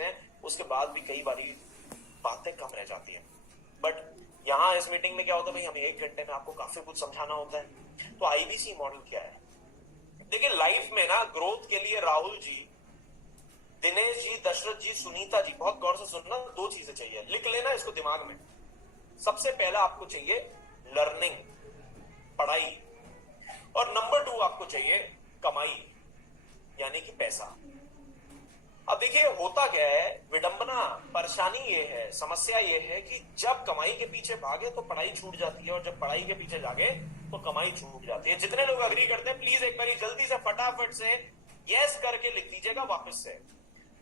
हैं, उसके बाद भी कई बारी बातें कम रह जाती है। बट यहाँ इस मीटिंग में क्या होता है भाई, हमें 1 घंटे में आपको काफी कुछ समझाना होता है। तो आईबीसी मॉडल क्या है? देखिए लाइफ में ना ग्रोथ के लिए राहुल जी, दिनेश जी, दशरथ जी, सुनीता जी, बहुत गौर से सुनना, 2 चीजें चाहिए, लिख लेना इसको दिमाग में। सबसे पहला आपको चाहिए लर्निंग, पढ़ाई, और नंबर 2 आपको चाहिए कमाई, यानी कि पैसा। अब देखिए होता क्या है, विडंबना, परेशानी ये है, समस्या ये है कि जब कमाई के पीछे भागे तो पढ़ाई छूट जाती है, और जब पढ़ाई के पीछे जागे तो कमाई छूट जाती है। जितने लोग अग्री करते हैं प्लीज एक बार जल्दी से फटाफट से यस करके लिख दीजिएगा वापस से।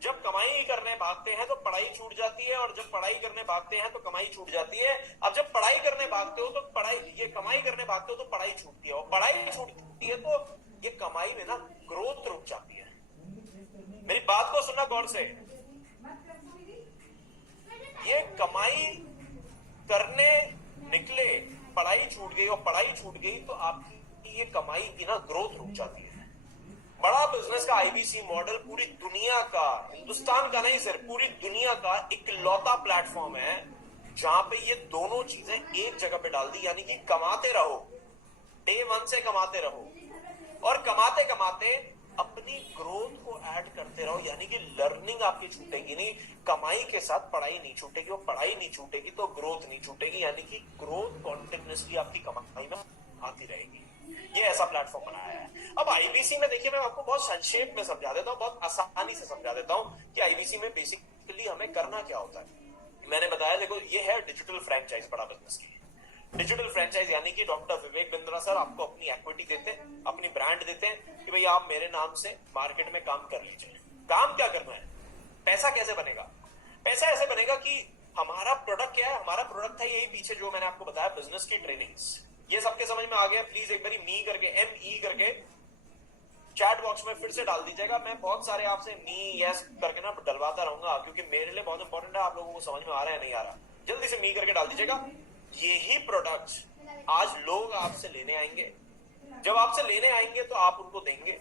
जब कमाई करने भागते हैं तो पढ़ाई छूट जाती है, और जब पढ़ाई करने भागते हैं तो कमाई छूट जाती है। अब जब पढ़ाई करने भागते हो तो कमाई करने भागते हो तो पढ़ाई छूटती है, और पढ़ाई छूटती है तो ये कमाई में ना ग्रोथ रुक जाती है। मेरी बात को सुनना गौर से, ये कमाई करने निकले, पढ़ाई छूट गई, और पढ़ाई छूट गई तो आपकी ये कमाई की ना ग्रोथ रुक जाती है। बड़ा बिजनेस का आईबीसी मॉडल पूरी दुनिया का, हिंदुस्तान का नहीं सिर्फ, पूरी दुनिया का इकलौता प्लेटफॉर्म है जहां पे ये दोनों चीजें एक जगह पे डाल दी, यानी कि कमाते रहो, डे 1 से कमाते रहो, और कमाते कमाते अपनी ग्रोथ को ऐड करते रहो, यानी कि लर्निंग आपकी छूटेगी नहीं। कमाई के साथ पढ़ाई नहीं छूटेगी, और पढ़ाई नहीं छूटेगी तो ग्रोथ नहीं छूटेगी, यानी कि ग्रोथ कॉन्टिन्यूअसली आपकी कमाई में आती रहेगी। ये ऐसा प्लेटफॉर्म बनाया है। अब आईबीसी में देखिए, मैं आपको बहुत संक्षेप में समझा देता हूँ, बहुत आसानी से समझा देता हूँ कि आईबीसी में बेसिकली हमें करना क्या होता है। मैंने बताया, देखो ये है डिजिटल फ्रेंचाइज बड़ा बिजनेस की। डिजिटल फ्रेंचाइज यानी कि डॉक्टर विवेक बिंद्रा सर आपको अपनी इक्विटी देते हैं, अपनी ब्रांड देते हैं कि भाई आप मेरे नाम से मार्केट में काम कर लीजिए। काम क्या करना है, पैसा कैसे बनेगा? पैसा ऐसे बनेगा कि हमारा प्रोडक्ट क्या है, हमारा प्रोडक्ट है यही पीछे जो मैंने आपको बताया, बिजनेस की ट्रेनिंग्स। ये सबके समझ में आ गया? प्लीज एक बार मी करके, ME करके चैट बॉक्स में फिर से डाल दीजिएगा। मैं बहुत सारे आपसे मी यस करके ना डलवाता रहूंगा, क्योंकि मेरे लिए बहुत इंपॉर्टेंट है आप लोगों को समझ में आ रहा है नहीं आ रहा। जल्दी से मी करके डाल दीजिएगा। यही प्रोडक्ट्स आज लोग आपसे लेने आएंगे, जब आपसे लेने आएंगे तो आप उनको देंगे।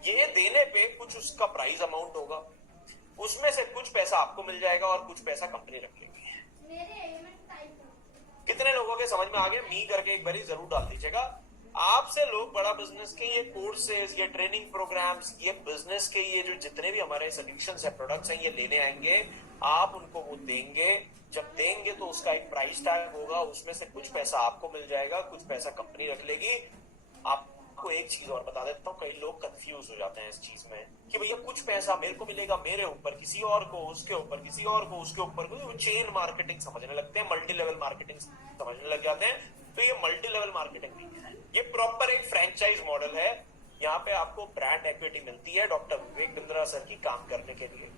ये देने पे कुछ उसका प्राइस अमाउंट होगा, उसमें से कुछ पैसा आपको मिल जाएगा और कुछ पैसा कंपनी रख लेगी। कितने लोगों के समझ में आ गया? मी करके एक बारी जरूर डाल दीजिएगा। आपसे लोग बड़ा बिजनेस के ये कोर्सेज, ये ट्रेनिंग प्रोग्राम्स, ये बिजनेस के ये जो जितने भी हमारे सोल्यूशंस है, प्रोडक्ट्स हैं, ये लेने आएंगे, आप उनको वो देंगे। जब देंगे तो उसका एक प्राइस टैग होगा, उसमें से कुछ पैसा आपको मिल जाएगा, कुछ पैसा कंपनी रख लेगी। आपको एक चीज और बता देता हूँ, कई लोग कंफ्यूज हो जाते हैं इस चीज में कि भैया कुछ पैसा मेरे को मिलेगा, मेरे ऊपर, किसी और को उसके ऊपर, किसी और को उसके ऊपर, वो चेन मार्केटिंग समझने लगते हैं, मल्टी लेवल मार्केटिंग समझने लग जाते हैं। तो ये मल्टी लेवल मार्केटिंग नहीं है, ये प्रॉपर एक फ्रेंचाइज मॉडल है। यहाँ पे आपको ब्रांड एक्विटी मिलती है डॉक्टर विवेक बिंद्रा सर की काम करने के लिए।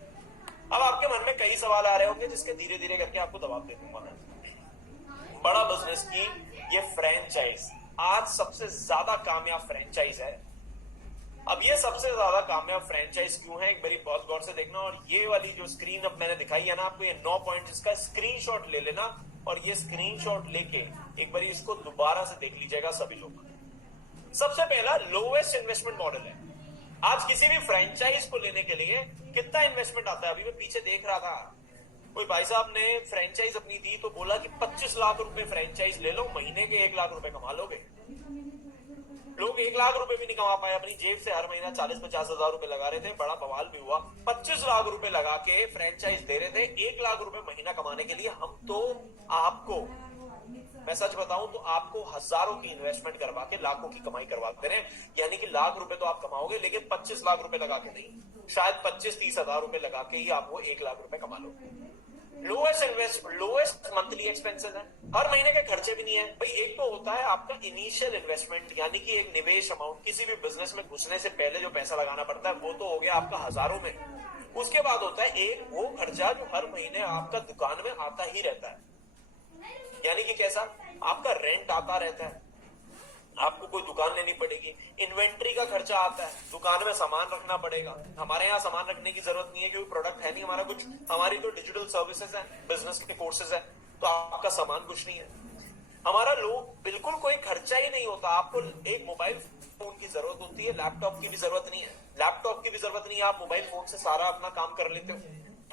अब आपके मन में कई सवाल आ रहे होंगे जिसके धीरे धीरे करके आपको जवाब दे दूंगा मैं। बड़ा बिजनेस की ये फ्रेंचाइज आज सबसे ज्यादा कामयाब फ्रेंचाइज है। अब ये सबसे ज्यादा कामयाब फ्रेंचाइज क्यों है, एक बारी बहुत गौर से देखना। और ये वाली जो स्क्रीन अब मैंने दिखाई है ना आपको, ये 9 पॉइंट, इसका स्क्रीनशॉट ले लेना, और ये स्क्रीनशॉट लेके एक बारी इसको दोबारा से देख लीजिएगा सभी लोग। सबसे पहला लोएस्ट इन्वेस्टमेंट मॉडल है। आज किसी भी फ्रेंचाइज को लेने के लिए कितना इन्वेस्टमेंट आता है? अभी मैं पीछे देख रहा था, कोई भाई साहब ने फ्रेंचाइज अपनी दी तो बोला कि 25 लाख रुपए फ्रेंचाइज ले लो, महीने के 1 लाख रुपए कमा लोगे। लोग 1 लाख रुपए भी नहीं कमा पाए, अपनी जेब से हर महीना 40-50 हजार रुपए लगा रहे थे। बड़ा बवाल भी हुआ, 25 लाख रुपए लगा के फ्रेंचाइज दे रहे थे 1 लाख रुपए महीना कमाने के लिए। हम तो आपको, मैं सच बताऊं तो आपको हजारों की इन्वेस्टमेंट करवा के लाखों की कमाई करवाते रहे, यानी कि लाख रुपए तो आप कमाओगे, लेकिन 25 लाख रुपए लगा के नहीं, शायद 25-30 हजार रुपए लगा के ही आप वो 1 लाख रुपए कमा लो। लोएस्ट मंथली एक्सपेंसेस है, हर महीने के खर्चे भी नहीं है भाई। एक तो होता है आपका इनिशियल इन्वेस्टमेंट, यानी कि एक निवेश अमाउंट, किसी भी बिजनेस में घुसने से पहले जो पैसा लगाना पड़ता है, वो तो हो गया आपका हजारों में। उसके बाद होता है एक वो खर्चा जो हर महीने आपका दुकान में आता ही रहता है, यानी कि कैसा, आपका रेंट आता रहता है, आपको कोई दुकान लेनी पड़ेगी, इन्वेंट्री का खर्चा आता है, दुकान में सामान रखना पड़ेगा। हमारे यहाँ सामान रखने की जरूरत नहीं है क्योंकि प्रोडक्ट है नहीं हमारा कुछ, हमारी तो डिजिटल सर्विसेज है, बिजनेस के कोर्सेज है, तो आपका सामान कुछ नहीं है। हमारा लोग बिल्कुल कोई खर्चा ही नहीं होता। आपको एक मोबाइल फोन की जरूरत होती है, लैपटॉप की भी जरूरत नहीं है, लैपटॉप की भी जरूरत नहीं है, आप मोबाइल फोन से सारा अपना काम कर लेते हो।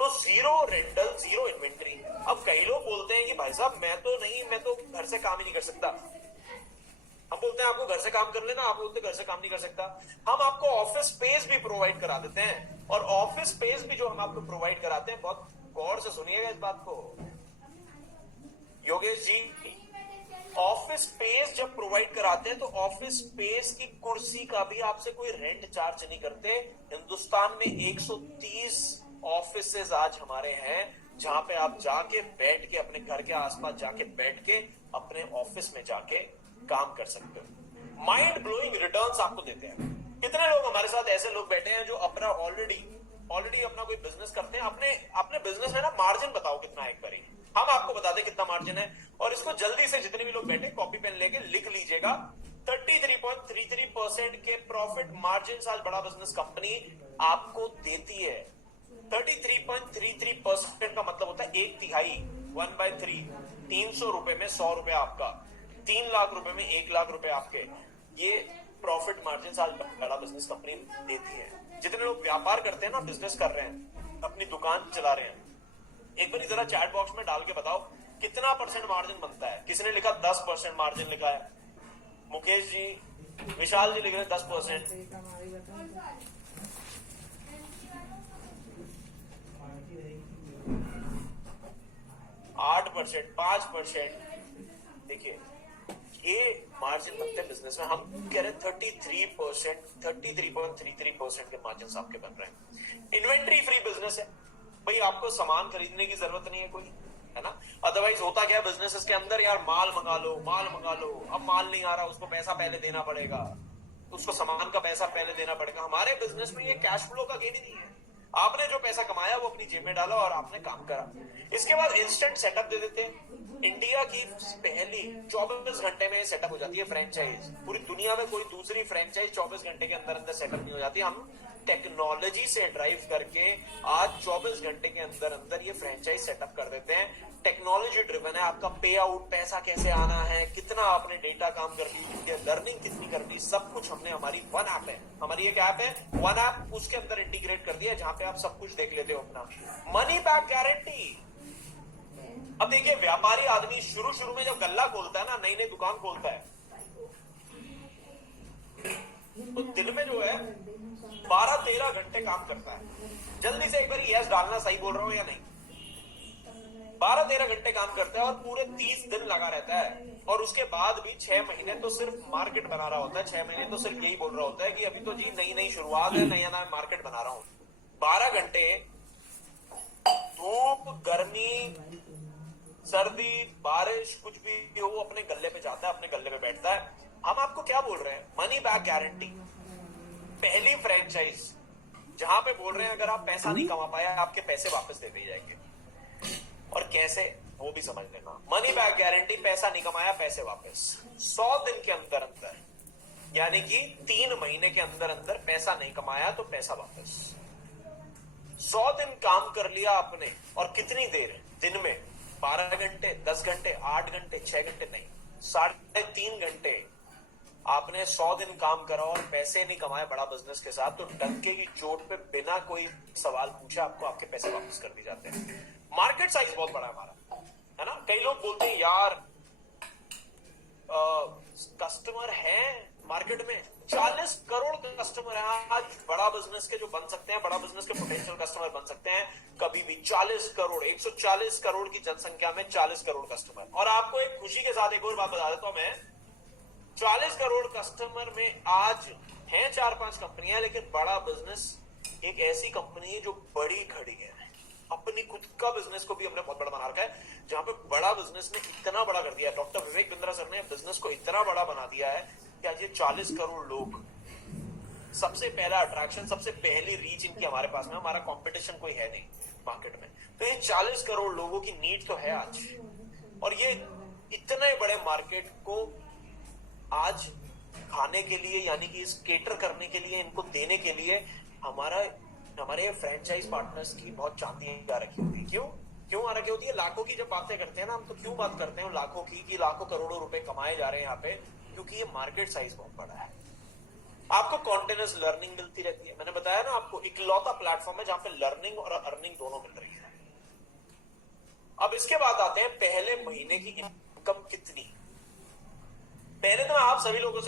तो जीरो रेंटल, जीरो इन्वेंट्री। अब कई लोग बोलते हैं कि भाई साहब मैं तो घर से काम ही नहीं कर सकता। हम बोलते हैं आपको घर से काम कर लेना, आप बोलते घर से काम नहीं कर सकता। हम आपको ऑफिस स्पेस भी प्रोवाइड करा देते हैं, और ऑफिस स्पेस भी जो हम आपको प्रोवाइड कराते हैं, बहुत गौर से सुनिएगा इस बात को योगेश जी, ऑफिस स्पेस जब प्रोवाइड कराते हैं तो ऑफिस स्पेस की कुर्सी का भी आपसे कोई रेंट चार्ज नहीं करते। हिंदुस्तान में 130 ऑफिसेज आज हमारे हैं जहां पे आप जाके बैठ के अपने घर के आसपास जाके बैठ के अपने ऑफिस में जाके काम कर सकते हो। माइंड ब्लोइंग रिटर्न्स आपको देते हैं। कितने लोग हमारे साथ ऐसे लोग बैठे हैं जो अपना ऑलरेडी अपना कोई बिजनेस करते हैं। अपने बिजनेस में ना मार्जिन बताओ कितना है, एक बारी हम आपको बता दें कितना मार्जिन है, और इसको जल्दी से जितने भी लोग बैठे कॉपी पेन लेके लिख लीजिएगा। 33.33% के प्रॉफिट मार्जिन आज बड़ा बिजनेस कंपनी आपको देती है। 33.33% का मतलब होता है 1/3, 1/3, 300 रुपए में 100 रुपए आपका, 3 लाख रुपए में 1 लाख रुपए आपके। ये प्रॉफिट मार्जिन आज बड़ा बिजनेस कंपनी देती है। जितने लोग व्यापार करते हैं ना, बिजनेस कर रहे हैं, अपनी दुकान चला रहे हैं, एक बार जरा चैट बॉक्स में डाल के बताओ कितना परसेंट मार्जिन बनता है। किसी ने लिखा 10% मार्जिन लिखा है, मुकेश जी, विशाल जी लिख रहे हैं 10%। 8%, 5%। देखिए ये मार्जिन बनते हैं बिजनेस में। हम कह रहे हैं 33%, 33.33% के मार्जिन आपके बन रहे हैं। इन्वेंट्री फ्री बिजनेस है भाई, आपको सामान खरीदने की जरूरत नहीं है कोई, है ना। अदरवाइज होता क्या है बिजनेस के अंदर, यार माल मंगा लो, अब माल नहीं आ रहा, उसको पैसा पहले देना पड़ेगा, उसको सामान का पैसा पहले देना पड़ेगा। हमारे बिजनेस में ये कैश फ्लो का गेन ही नहीं है। आपने जो पैसा कमाया वो अपनी जेब में डाला और आपने काम करा। इसके बाद इंस्टेंट सेटअप दे देते हैं। इंडिया की पहली 24 घंटे में सेटअप हो जाती है फ्रेंचाइज। पूरी दुनिया में कोई दूसरी फ्रेंचाइज 24 घंटे के अंदर अंदर सेटअप नहीं हो जाती। हम टेक्नोलॉजी से ड्राइव करके आज 24 घंटे के अंदर अंदर ये फ्रेंचाइज सेटअप कर देते हैं। टेक्नोलॉजी ड्रिवन है। आपका पे आउट, पैसा कैसे आना है, कितना आपने डेटा काम कर ली, लर्निंग कितनी करनी, सब कुछ हमने, हमारी वन ऐप है, हमारी एक ऐप है वन ऐप, उसके अंदर इंटीग्रेट कर दिया जहां पे आप सब कुछ देख लेते हो अपना। Money back guarantee. अब देखिए व्यापारी आदमी शुरू में जब गल्ला खोलता है ना, नई दुकान खोलता है, तो दिन में जो है 12-13 घंटे काम करता है। जल्दी से एक बार यस डालना, सही बोल रहा हूं या नहीं। 12-13 घंटे काम करता है और पूरे 30 दिन लगा रहता है, और उसके बाद भी 6 महीने तो सिर्फ मार्केट बना रहा होता है। 6 महीने तो सिर्फ यही बोल रहा होता है कि अभी तो जी नई शुरुआत है, नया मार्केट बना रहा हूं। 12 घंटे धूप, गर्मी, सर्दी, बारिश, कुछ भी हो, अपने गल्ले पे जाता है, अपने गल्ले पे बैठता है। हम आपको क्या बोल रहे हैं? Money back guarantee. पहली फ्रेंचाइज जहां पे बोल रहे हैं अगर आप पैसा नहीं कमा पाया, आपके पैसे वापस दे दिए जाएंगे। और कैसे, वो भी समझ लेना। मनी बैक गारंटी, पैसा नहीं कमाया पैसे वापस। 100 दिन के अंदर अंदर, यानी कि 3 महीने के अंदर अंदर पैसा नहीं कमाया तो पैसा वापस। 100 दिन काम कर लिया आपने, और कितनी देर दिन में? 12 घंटे, 10 घंटे, 8 घंटे, 6 घंटे नहीं, 3.5 घंटे आपने 100 दिन काम करा और पैसे नहीं कमाए बड़ा बिजनेस के साथ, तो डंके की चोट पे बिना कोई सवाल पूछे आपको आपके पैसे वापस कर दिए जाते हैं। मार्केट साइज बहुत बड़ा है हमारा, है ना। कई लोग बोलते हैं यार कस्टमर है मार्केट में, 40 करोड़ कस्टमर है आज बड़ा बिजनेस के जो बन सकते हैं, बड़ा बिजनेस के पोटेंशियल कस्टमर बन सकते हैं कभी भी। 40 करोड़, 140 करोड़ की जनसंख्या में 40 करोड़ कस्टमर। और आपको एक खुशी के साथ एक और बात बता देता हूं मैं, 40 करोड़ कस्टमर में आज हैं 4-5 कंपनियां, लेकिन बड़ा बिजनेस एक ऐसी कंपनी है जो बड़ी खड़ी है। अपनी खुद का बिजनेस को भी हमने बहुत बड़ा बना रखा है, जहां पे बड़ा बिजनेस ने इतना बड़ा कर दिया है। डॉक्टर विवेक बिंद्रा सर ने बिजनेस को इतना बड़ा बना दिया है कि आज ये 40 करोड़ लोग, सबसे पहला अट्रैक्शन, सबसे पहली रीच इनकी हमारे पास में। हमारा कंपटीशन कोई है नहीं मार्केट में, तो ये 40 करोड़ लोगों की नीड तो है आज। और ये इतने बड़े मार्केट को आज खाने के लिए, यानी कि इस केटर करने के लिए, इनको देने के लिए हमारे फ्रेंचाइज पार्टनर्स की बहुत चांदी आ रखी होती है। क्यों आ रखी होती है? लाखों की जब बातें करते हैं ना हम, तो क्यों बात करते हैं लाखों की, कि लाखों करोड़ों रुपए कमाए जा रहे हैं यहाँ पे? क्योंकि ये मार्केट साइज बहुत बड़ा है। आपको कॉन्टिन्यूस लर्निंग मिलती रहती है। मैंने बताया ना आपको, इकलौता प्लेटफॉर्म है जहां पे लर्निंग और अर्निंग दोनों मिल रही है। अब इसके बाद आते हैं पहले महीने की इनकम कितनी। पहले तो मैं आप सभी लोगों से